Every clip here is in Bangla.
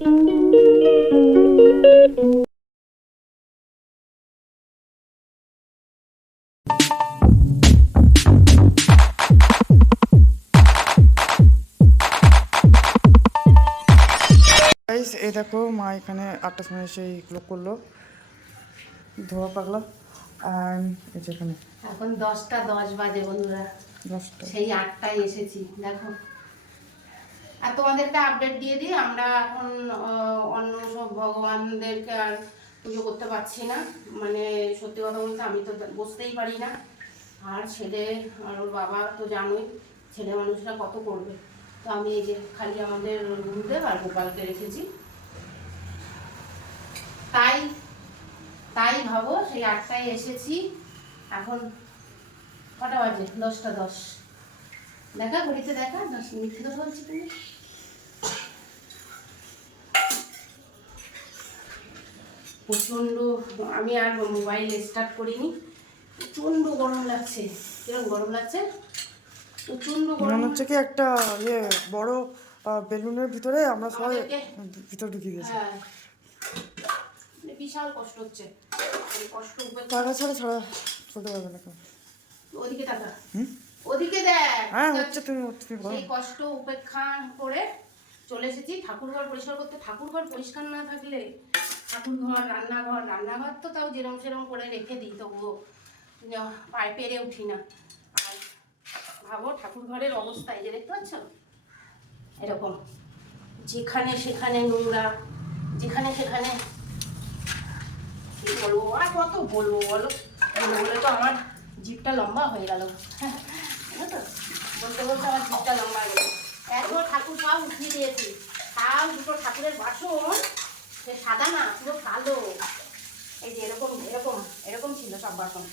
এই দেখো মা এখানে আটটার সময় এসে এইগুলো করল। ধোয়া পাকলা আর এই যে এখানে। এখন দশটা দশ বাজে বন্ধুরা। দশটা। সেই আটটায় এসেছি দেখো। আর তোমাদেরকে আপডেট দিয়ে দিই, আমরা এখন অন্য সব ভগবানদেরকে আর পুজো করতে পারছি না। মানে সত্যি কথা বলতে আমি তো বসতেই পারি না। আর ছেলে, আর ওর বাবা তো জানোই, ছেলে মানুষরা কত করবে। তো আমি এই যে খালি আমাদের গুরুদেব আর গোপালকে রেখেছি। তাই তাই ভাবো, সেই আটটায় এসেছি। এখন কটা বাজে? দশটা দশ। দেখা ঘড়িতে দেখা দশ মিনিট কথা বলছি তুমি? প্রচণ্ড আমি আর মোবাইল স্টার্ট করিনি। প্রচণ্ড গরম লাগছে। কীরকম গরম লাগছে? প্রচণ্ড গরম মনে হচ্ছে কি একটা ইয়ে বড় বেলুনের ভিতরে আমরা সবাই ভিতর ঢুকিয়ে দিয়েছি হ্যাঁ। মানে বিশাল কষ্ট হচ্ছে। কষ্ট উপেক্ষা ছাড়া ছাড়া চলতে পারবে না ওদিকে টাকা। হুম? ওদিকে দেখ। হ্যাঁ হচ্ছে তুমি তুমি বলো। সেই কষ্ট উপেক্ষা করে চলে এসেছি। ঠাকুরঘর পরিষ্কার করতে। ঠাকুরঘর পরিষ্কার না থাকলে ঠাকুরঘর রান্নাঘর রান্নাঘর তো তাও যেরম সেরম করে রেখে দিই তবুও পায়ে পেরে উঠি না। আর ভাবো ঠাকুরঘরের অবস্থা এই যে দেখতে পাচ্ছ? এরকম। যেখানে সেখানে নোংরা যেখানে সেখানে কি বলব? আর কত বলব বলো? বলে তো আমার জিপটা লম্বা হয়ে গেল। জানো বলতে বলতে আমার জিপটা লম্বা গেল। একবার ঠাকুর সব উঠিয়ে দিয়েছি। তাও দুটো ঠাকুরের বাসন সে সাদা না, পুরো কালো। এই যে এরকম এরকম এরকম ছিল সব বাসন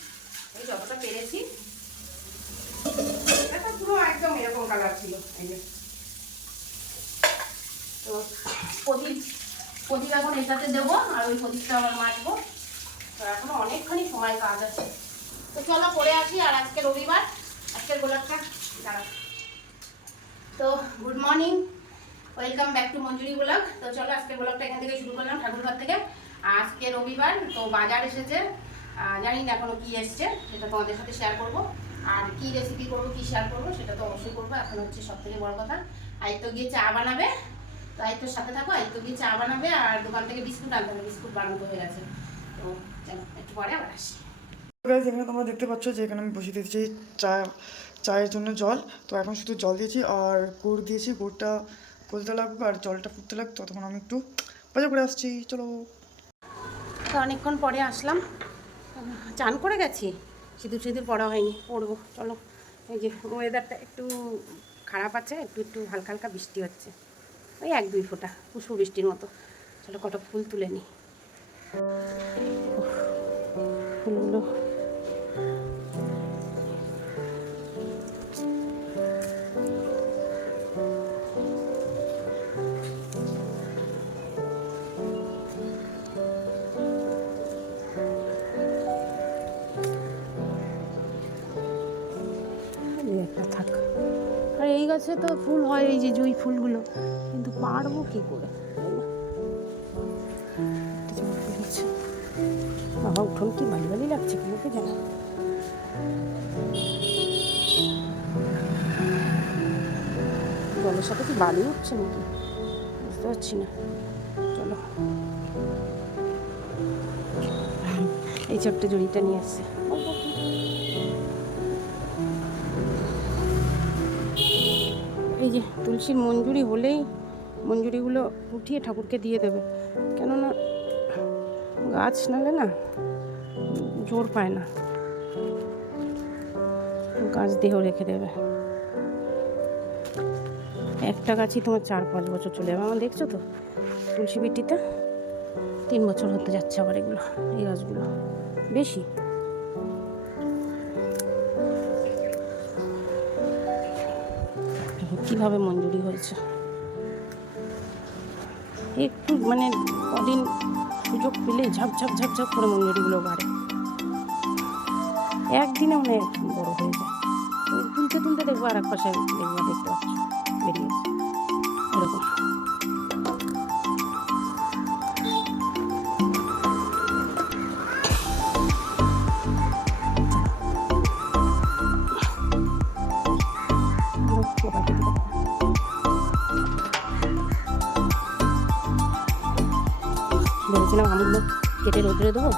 এই যতটা পেরেছি। পুরো একদম এরকম কালার ছিল। এই যে। তো প্রদীপ প্রদীপ এখন এটাতে দেবো, আর ওই প্রদীপটা আবার মাজবো। তো এখনও অনেকখানি সময় কাজ আছে। তো চলো পরে আসি, আর আজকে রবিবার। আজকের গোলাপটা। দাঁড়া তো good morning welcome back to Manjuri vlog তো চলো আজকে ব্লগটা এখান থেকে শুরু করলাম ঠাকুরঘর থেকে। আজকে রবিবার, তো বাজার এসেছে। জানি না এখনও কি এসছে, সেটা তোমাদের সাথে শেয়ার করব। আর কি রেসিপি করব, কি শেয়ার করব, সেটা তো অবশ্যই করব। এখন হচ্ছে সব থেকে বড় কথা, আয়ত্ত গিয়ে চা বানাবে। তো আয়ত্তর সাথে থাকো, আয়ত্ত গিয়ে চা বানাবে। আর দোকান থেকে বিস্কুট আনতে হবে, বিস্কুট বানানো হয়ে গেছে। তো চলো, একটু পরে আবার আসি। এখানে তোমরা দেখতে পাচ্ছ যে এখানে আমি বসিয়ে দিয়েছি চা, চায়ের জন্য জল। তো এখন শুধু জল দিয়েছি আর গুড় দিয়েছি। গুড়টা গলতে লাগবে আর জলটা ফুটতে লাগবে, ততক্ষণ আমি একটু বাজার করে আসছি। চলো। তো অনেকক্ষণ পরে আসলাম। চান করে গেছি। সিঁদুর সিঁদুর পড়া হয়নি, পড়ব। চলো। এই যে ওয়েদারটা একটু খারাপ আছে, একটু একটু হালকা হালকা বৃষ্টি হচ্ছে। ওই এক, দুই ফোঁটা কুসু বৃষ্টির মতো। চলো কটা ফুল তুলে নিই ফুলগুলো গাছে তো ফুল হয় এই যে জুই ফুলগুলো। কিন্তু পারব কি করে? বাবা, উঠোন কি বালি বালি লাগছে কাউকে জানো? জলের সাথে কি বালি উঠছে নাকি? বুঝতে পারছি না। চলো। এই ছোট্ট জড়িটা নিয়ে আসছে। যে তুলসীর মঞ্জুরি হলেই মঞ্জুরিগুলো উঠিয়ে ঠাকুরকে দিয়ে দেবে। কেননা গাছ নালে না জোর পায় না। গাছ দেহ রেখে দেবে। একটা গাছই তোমার চার পাঁচ বছর চলে যাবে। আমার দেখছ তো? তুলসী বিটিটা তিন বছর হতে যাচ্ছে আবার এগুলো, এই গাছগুলো। বেশি। কীভাবে মঞ্জুরি হয়েছে? একটু মানে কদিন সুযোগ পেলে ঝাপ ঝাপ ঝাপ ঝাপ করে মঞ্জুরিগুলো বাড়ে। একদিনে অনেক বড় হয়ে যায়। তুলতে তুলতে দেখব আর এক পাশে দেখব দেখতে পাচ্ছ। বেরিয়েছে এরকম। কেটে রোদ্রে দেবো?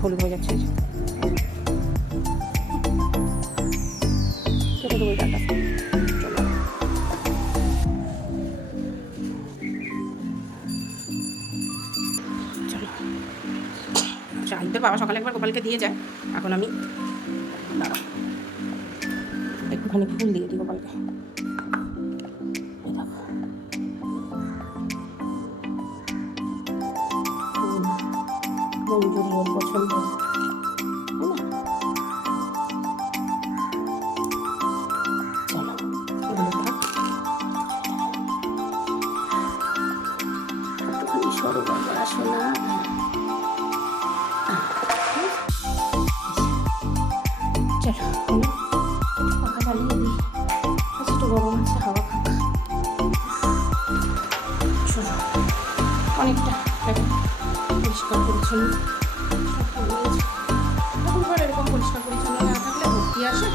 হলুদ হয়ে যাচ্ছে। কেটে দেবো চাইতে বাবা সকালে একবার গোপালকে দিয়ে যায়। এখন আমি একটুখানি ফুল দিয়ে দিই গোপালকে। মঞ্জুরি ওর পছন্দ। তাই না? চলো এগুলো থাক। একটুখানি বাবা আসো পরিচ্ছন্ন সব করে নিয়েছি। এখন ঘর এরকম পরিষ্কার পরিচ্ছন্ন না থাকলে ভর্তি আসে?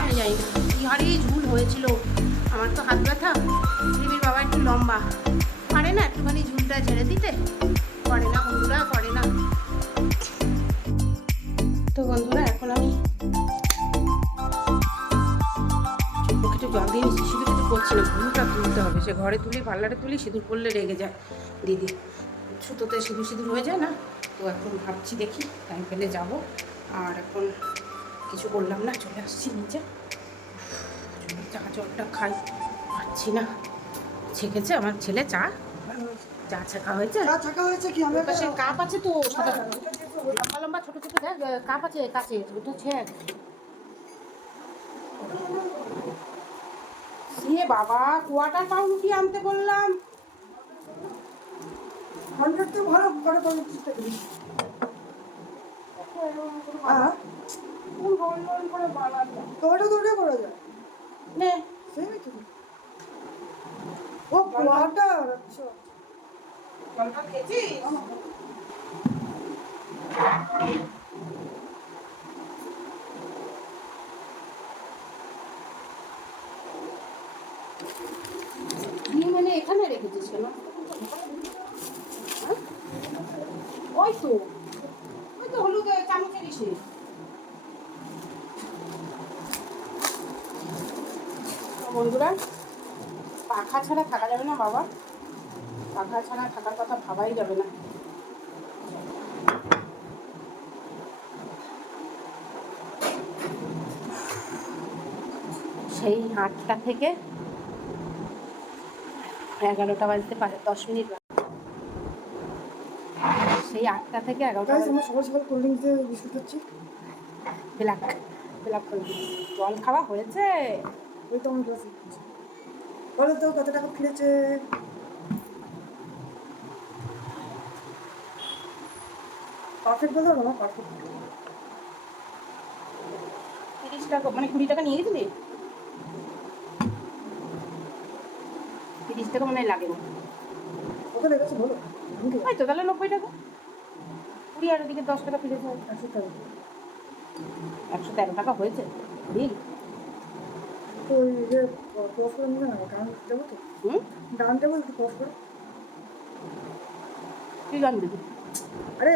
আমি জানি না। কি হারে ঝুল হয়েছিল। আমার তো হাত ব্যথা। রিমির বাবা একটু লম্বা। পারে না একটুখানি ঝুলটা ঝেড়ে দিতে? করে না বন্ধুরা করে না। তো বন্ধুরা, এখন আমি একটু জল দিয়ে নিচ্ছি। সিঁদুর কিছু করছি না ভুলটা তুলতে হবে। সে ঘরে তুলি, পার্লারে তুলি, সিঁদুর করলে রেগে যায়। দিদি, সুতোতে সিঁদুর সিঁদুর হয়ে যায় না? তো এখন ভাবছি দেখি টাইম পেলে যাব। আর এখন কিছু করলাম না চলে আসছি নিচে। চা জলটা খাই পাচ্ছি না। ছেঁকেছে আমার ছেলে চা। চা ছেঁকা হয়েছে। চা থাকা হয়েছে কি? আমি ওর পাশে কাপ আছে তো। লম্বা লম্বা ছোট ছোট দেখ কাপ আছে কাছে ওটা ছেঁক। সে বাবা কোয়াটার পাউরুটি আনতে বললাম। হান্ড্রেড তো ভালো করে করার চেষ্টা করি তো ওটা তো ওটাই করা যায়। নে। সেমই তো ও কোয়াটার আচ্ছা জলটা খেয়েছিস? মানে এখানে রেখেছিস কেন হ্যাঁ? ওই তো ওই তো হলুদ চামচের ইসে। বন্ধুরা, পাখা ছাড়া থাকা যাবে না বাবা। পাখা ছাড়া থাকার কথা ভাবাই যাবে না। সেই আটটা থেকে এগারোটা বাজতে পারে, দশ মিনিট। সেই আটটা থেকে এগারোটা আমরা সকাল সকাল কোল্ড ড্রিঙ্কস দিয়ে বিস্কুট খাচ্ছি। ব্ল্যাক ব্ল্যাক জল খাওয়া হয়েছে। ওই তো আমার ক্লাসে বলো তো কত টাকা ফিরেছে? পারফেক্ট বলো না? পারফেক্ট তিরিশ টাকা মানে কুড়ি টাকা নিয়ে গেছিলি? তিরিশ টাকা মানে লাগে না কত লেগেছে বলো। কি হয়তো তাহলে নব্বই টাকা। কুড়ি আর ওদিকে দশ টাকা ফিরেছে একশো টাকা। একশো তেরো টাকা হয়েছে। বিল? তো ওই যে ক্রস করে নিবে না গান দেবো তো। হুম? দেবো একটু ক্রস করে তুই গান দিবি। আরে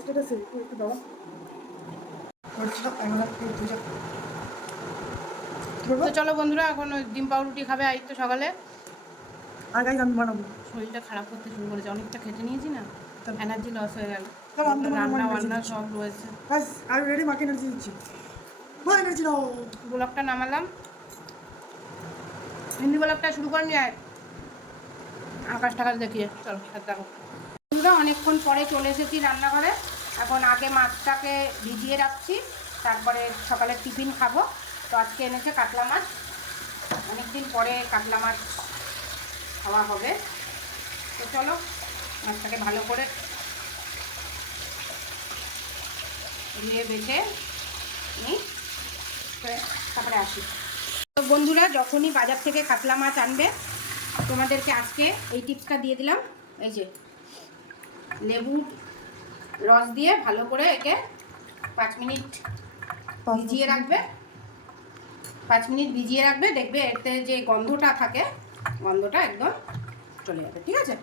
স্টেটাস একটু একটু দাও। তো চলো বন্ধুরা এখন ওই ডিম পাউরুটি খাবে আর তো সকালে আমি বানাবো। শরীরটা খারাপ করতে শুরু করেছে। অনেকটা খেটে নিয়েছি না? এনার্জি লস হয়ে গেল। রান্না বান্না সব রয়েছে। গাইজ আর রেডি মাকে এনার্জি দিচ্ছি। বা এনার্জি নাও। ব্লগটা নামালাম। হিন্দি ব্লগটা শুরু করে নিয়ে আকাশ টাকাশ দেখিয়ে। চলো দেখো বন্ধুরা অনেকক্ষণ পরে চলে এসেছি রান্নাঘরে। এখন আগে মাছটাকে ভিজিয়ে রাখছি। তারপরে সকালে টিফিন খাব। তো আজকে এনেছে কাতলা মাছ। অনেকদিন পরে কাতলা মাছ খাওয়া হবে। তো চলো মাছটাকে ভালো করে ধুয়ে বেছে নিই তারপরে আসি। তো বন্ধুরা, যখনই বাজার থেকে কাতলা মাছ আনবে, তোমাদেরকে আজকে এই টিপসটা দিয়ে দিলাম। এই যে লেবুর রস দিয়ে ভালো করে একে পাঁচ মিনিট ভিজিয়ে রাখবে। পাঁচ মিনিট ভিজিয়ে রাখবে, দেখবে এতে যে গন্ধটা থাকে, গন্ধটা একদম চলে যাবে, ঠিক আছে?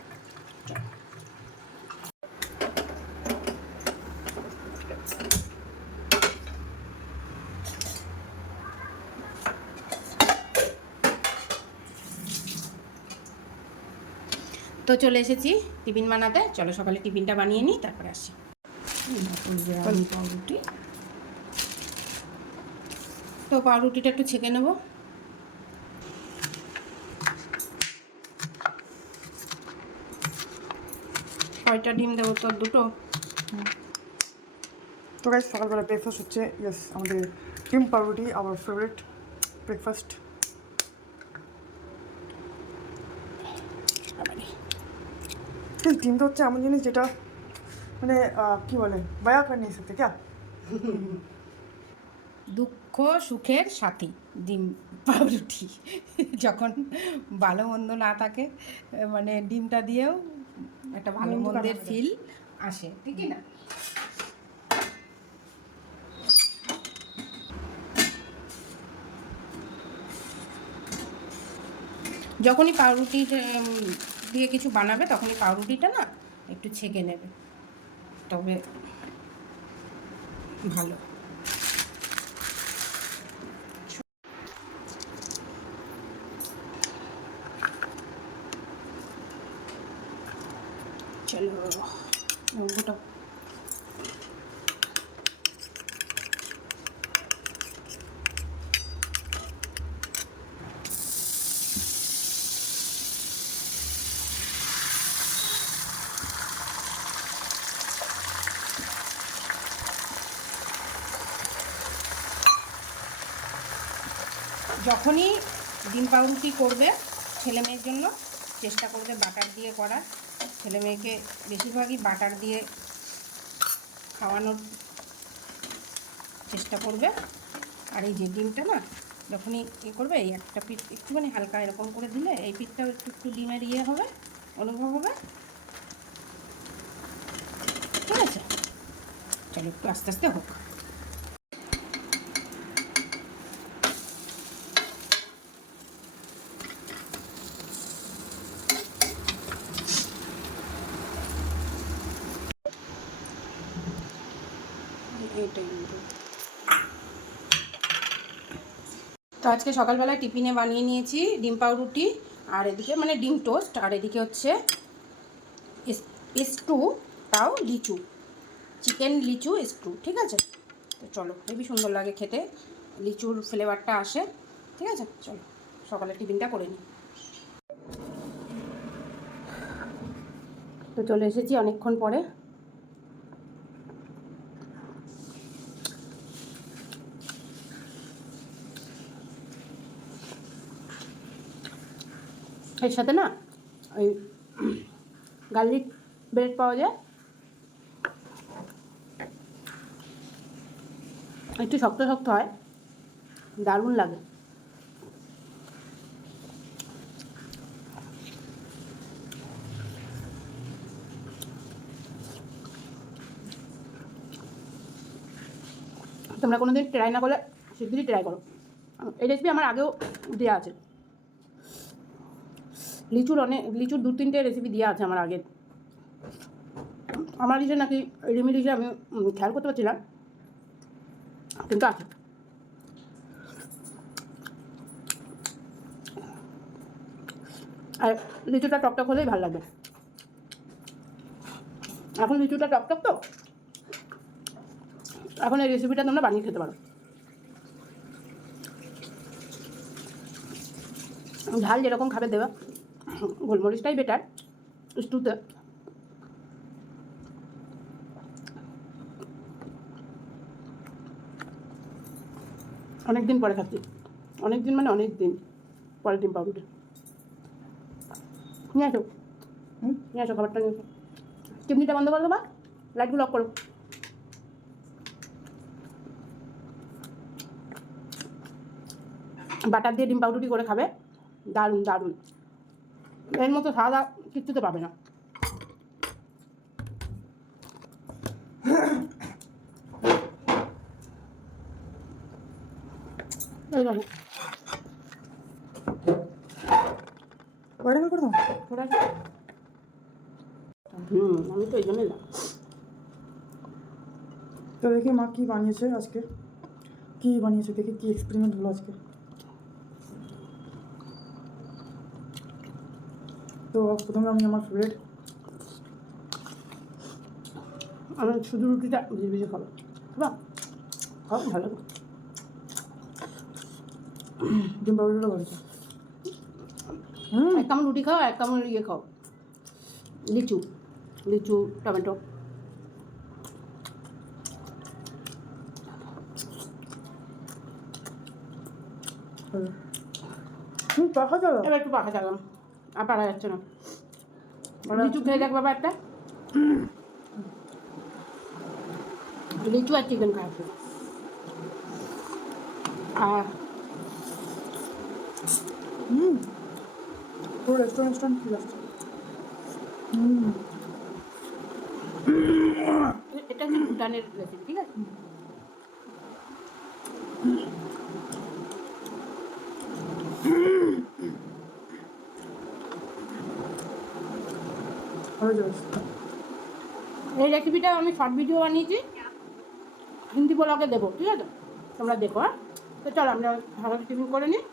তো চলে এসেছি টিফিন বানাতে। চলো সকালে টিফিনটা বানিয়ে নিই, তারপরে আসি। পাউরুটি। তো পাউরুটিটা একটু ছেঁকে নেব। কয়টা ডিম দেবো তোর দুটো? তো গাইজ সকালবেলা ব্রেকফাস্ট হচ্ছে। ইয়েস আমাদের ডিম পাউরুটি আমার ফেভারিট ব্রেকফাস্ট ডিমটা হচ্ছে এমন জিনিস যেটা মানে কি বলে বায়া নিয়ে সাথে ক্যা? দুঃখ সুখের সাথী ডিম পাউরুটি। যখন ভালো মন্দ না থাকে মানে ডিমটা দিয়েও একটা ভালো মন্দের ফিল আসে ঠিকই না? যখনই পাউরুটির দিয়ে কিছু বানাবে তখনই পাউরুটিটা না একটু ছেঁকে নেবে। তবে ভালো। চলো গোটা যখনই ডিম পাউরুটি করবে ছেলে মেয়ের জন্য, চেষ্টা করবে বাটার দিয়ে করার। ছেলে মেয়েকে বেশিরভাগই বাটার দিয়ে খাওয়ানোর চেষ্টা করবে। আর এই যে ডিমটা না, যখনই ইয়ে করবে, এই একটা পিঠ একটুখানি হালকা এরকম করে দিলে এই পিঠটাও একটু একটু ডিমের ইয়ে হবে, অনুভব হবে। ঠিক আছে? চলো একটু আস্তে আস্তে হোক এইটাই তো আজকে সকালবেলায় টিফিনে বানিয়ে নিয়েছি ডিম পাউরুটি, আর এদিকে মানে ডিম টোস্ট, আর এদিকে হচ্ছে স্টু তাও লিচু, চিকেন লিচু স্টু ঠিক আছে? তো চলো হেবি সুন্দর লাগে খেতে, লিচুর ফ্লেভারটা আসে, ঠিক আছে? চলো সকালে টিফিনটা করে নিই। তো চলে এসেছি অনেকক্ষণ পরে। এর সাথে না ওই গার্লিক ব্রেড পাওয়া যায়। একটু শক্ত শক্ত হয়, দারুণ লাগে। তোমরা কোনোদিন ট্রাই না করলে, শিগগিরই ট্রাই করো। এই রেসিপি আমার আগেও দেওয়া আছে। লিচুর অনেক, লিচুর দু তিনটে রেসিপি দেওয়া আছে আমার আগের আমার লিচে নাকি রেমিডিসে আমি খেয়াল করতে পারছিলাম কিন্তু আছে। আর লিচুটা টকটক হলেই ভালো লাগবে এখন লিচুটা টকটক তো? এখন এই রেসিপিটা তোমরা বানিয়ে খেতে পারো। ঝাল যেরকম খাবে দেবা। গোলমরিচটাই বেটার স্টুতে অনেক দিন পরে খাচ্ছি। অনেক দিন মানে অনেক দিন পরে ডিম পাউরুটি নিয়ে আসো। হুম? নিয়ে আসো খাবারটা নিয়ে আসো। চিমনিটা বন্ধ করে দেবা লাইটগুলো অফ করো। বাটার দিয়ে ডিম পাউরুটি করে খাবে। দারুণ দারুণ। এর মতো সাদা কিচ্ছুতে পাবে না। হুম আমি তো এই জন্যই না। তো দেখি মা কি বানিয়েছে আজকে। কি বানিয়েছে দেখি কি এক্সপেরিমেন্ট হলো আজকে। তো প্রথমে আমি আমার ফেভারিট আমি শুধু রুটিটা ভিজে ভিজে খাব খাবা? খাও ভালো ডিম পাউডারটা বানিয়েছে হুম। এক কামড় রুটি খাও এক কামড় ইয়ে খাও। লিচু লিচু টমেটো। হুম পাখা চলো এবার একটু পাখা চালাম আর পারা যাচ্ছে না। লিচু খেয়ে দেখ বাবা একটা। লিচু আর চিকেন খাওয়াচ্ছে আর হুম। পুরো রেস্টুরেন্ট রেস্টুরেন্ট ফিল আসছে হুম। এটা হচ্ছে ভুটানের রেসিপি ঠিক আছে? এই রেসিপিটা আমি শর্ট ভিডিও বানিয়েছি। হিন্দি ব্লগে দেবো ঠিক আছে? তোমরা দেখো হ্যাঁ? তো চলো আমরা ভালো টিফিন করে নিই।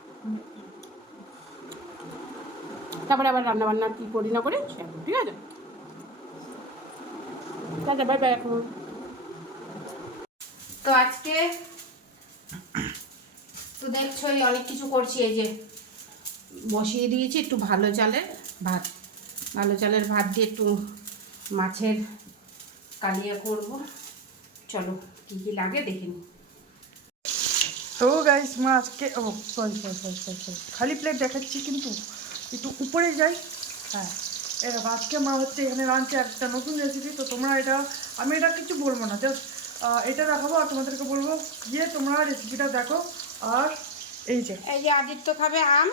তারপরে আবার রান্না বান্না কী করি না করি ঠিক আছে? টাটা বাই বাই এখন। তো আজকে তো দেখছোই অনেক কিছু করছি এই যে বসিয়ে দিয়েছি একটু ভালো চালে ভাত। ভালো চালের ভাত দিয়ে একটু মাছের কালিয়া করব। চলো কী কী লাগে দেখে নিই। তো গাইস মা আজকে ও sorry sorry sorry sorry sorry খালি প্লেট দেখাচ্ছি কিন্তু একটু উপরে যাই। হ্যাঁ এ দেখো, আজকে মা হচ্ছে এখানে রাঁধছে একটা নতুন রেসিপি তো তোমরা এটা আমি এটা কিছু বলব না জাস্ট এটা দেখাবো আর তোমাদেরকে বলব। গিয়ে তোমরা রেসিপিটা দেখো। আর এই যে এই যে আদিত্য খাবে আম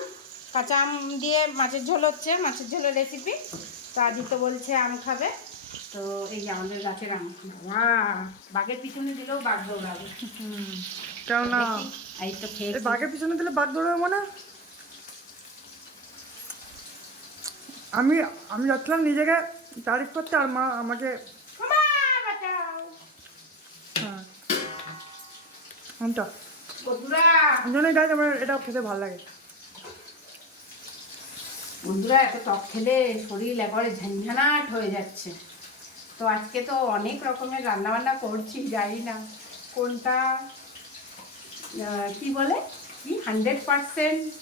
কাঁচা আম দিয়ে মাছের ঝোল হচ্ছে মাছের ঝোলের রেসিপি তো আদিত্য বলছে আম খাবে। তো এই যে আমাদের গাছের আম। বাঘের পিছনে দিলেও বাঘ দৌড়াবে। কেননা দেখি, এই তো খেয়ে বাঘের পিছনে দিলে বাঘ দৌড়াবে মানে? আমি আমি যাচ্ছিলাম নিজেকে তারিফ করতে আর মা আমাকে মা, বাঁচাও। আমটা বন্ধুরা। জন্যই গাছ আমার এটা খেতে ভালো লাগে। বন্ধুরা এত টক খেলে শরীর একবারে ঝঞ্ঝানাট হয়ে যাচ্ছে। তো আজকে তো অনেক রকমের রান্নাবান্না করছি জানি না কোনটা কি বলে? কি? Hundred percent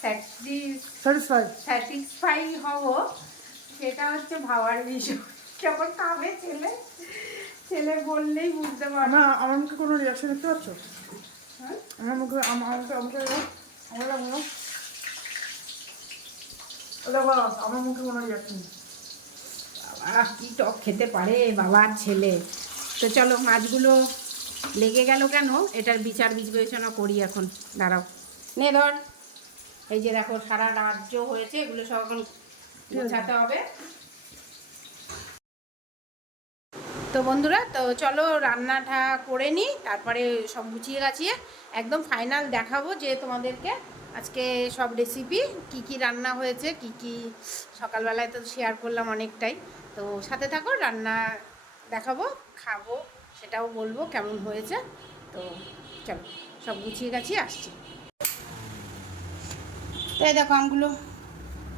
satisfy. স্যাটিসফাই হব। সেটা হচ্ছে ভাবার বিষয়। কেমন খাবে ছেলে? ছেলে বললেই বুঝতে পারবে। আমার মুখে কোনো রিয়াকশন দেখতে পাচ্ছ? হ্যাঁ? আমার মুখে আম- আমাকে আমাকে আমার মুখে কোনো রিয়াকশন নেই বাবা, কি টক খেতে পারে বাবার ছেলে? তো চলো, মাছগুলো লেগে গেল কেন? এটার বিচার বিবেচনা করি এখন। দাঁড়াও। নে, ধর। এই যে দেখো, সারা রাজ্য হয়েছে, এগুলো সব এখন গোছাতে হবে। তো বন্ধুরা, তো চলো, রান্নাটা করে নিই তারপরে সব গুছিয়ে গাছিয়ে একদম ফাইনাল দেখাবো যে তোমাদেরকে আজকে সব রেসিপি কি কি রান্না হয়েছে, কি কি সকালবেলায় তো শেয়ার করলাম অনেকটাই। তো সাথে থাকো, রান্না দেখাবো, খাব, সেটাও বলব কেমন হয়েছে। তো চলো, সব গুছিয়ে গাছিয়ে আসছি। তো দেখো আমগুলো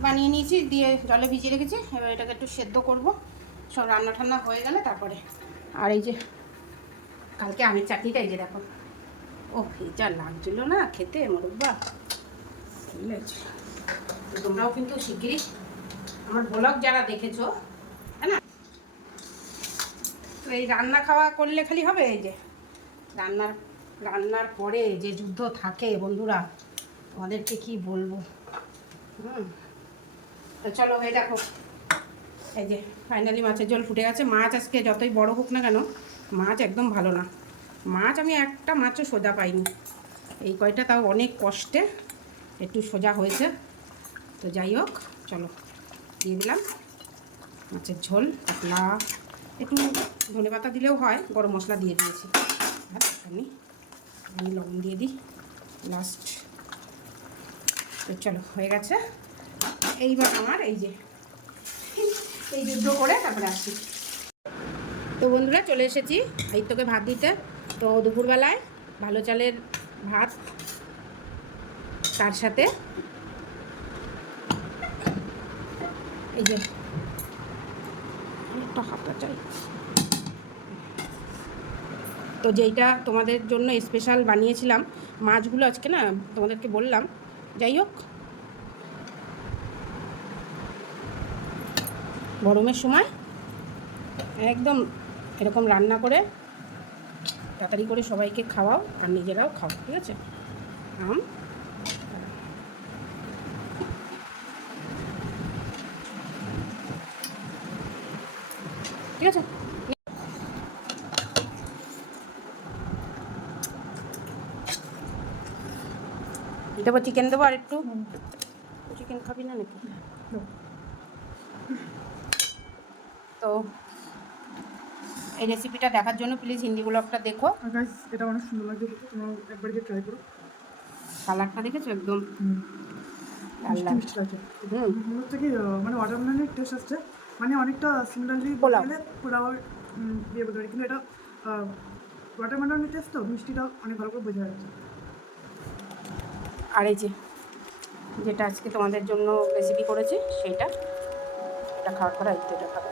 বানিয়ে নিয়েছি, দিয়ে জলে ভিজিয়ে রেখেছি, এবার এটাকে একটু সেদ্ধ করব। সব রান্না ঠান্না হয়ে গেলে তারপরে। আর এই যে, কালকে আমের চাটনিটা, এই যে দেখো। ও যা লাগছিল না খেতে, মোরব্বা। তোমরাও কিন্তু শিগগিরই আমার ব্লগ যারা দেখেছ হ্যাঁ না? তো এই রান্না খাওয়া করলে খালি হবে এই যে, রান্নার রান্নার পরে যে যুদ্ধ থাকে বন্ধুরা, তোমাদেরকে কি বলব? হুম চলো এই দেখো, এই যে ফাইনালি মাছের জল ফুটে গেছে। মাছ আজকে যতই বড় হোক না কেন, মাছ একদম ভালো না। মাছ আমি একটা মাছও সোজা পাইনি। এই কয়টা তাও অনেক কষ্টে একটু সোজা হয়েছে। তো যাই হোক, চলো, দিয়ে দিলাম। মাছের ঝোল, পাতলা, একটু ধনে পাতা দিলেও হয়, গরম মশলা দিয়ে দিয়েছি। আমি আমি লবণ দিয়ে দিই লাস্ট তো চলো, হয়ে গেছে। এইবার আমার এই যে, এই যুদ্ধ করে তারপরে আসি তো বন্ধুরা, চলে এসেছি। এই তোকে ভাত দিতে। তো দুপুরবেলায় ভালো চালের ভাত তার সাথে। এই যে। চাই। তো যেইটা তোমাদের জন্য স্পেশাল বানিয়েছিলাম, মাছগুলো আজকে না তোমাদেরকে বললাম। যাই হোক। গরমের সময় একদম এরকম রান্না করে তাড়াতাড়ি করে সবাইকে খাওয়াও আর নিজেরাও খাও, ঠিক আছে? আম ঠিক আছে? দেবো চিকেন দেবো আর একটু। চিকেন খাবি না নাকি? তো এই রেসিপিটা দেখার জন্য প্লিজ হিন্দি ব্লগটা দেখো। এটা অনেক সুন্দর লাগছে তোমরা একবার গিয়ে ট্রাই করো। কালারটা দেখেছ একদম? মিষ্টি। মিষ্টি লাগছে। হুম। হচ্ছে কি মানে ওয়াটারমেলনের টেস্ট আসছে। মানে অনেকটা সিমিলারলি বলে পোলাও দিয়ে বলতে পারি কিন্তু এটা ওয়াটারমেলনের টেস্ট তো মিষ্টিটা অনেক ভালো করে বোঝা যাচ্ছে। আর এই যে যেটা আজকে তোমাদের জন্য রেসিপি করেছি সেইটা এটা খাওয়ার পর এটা খাবে।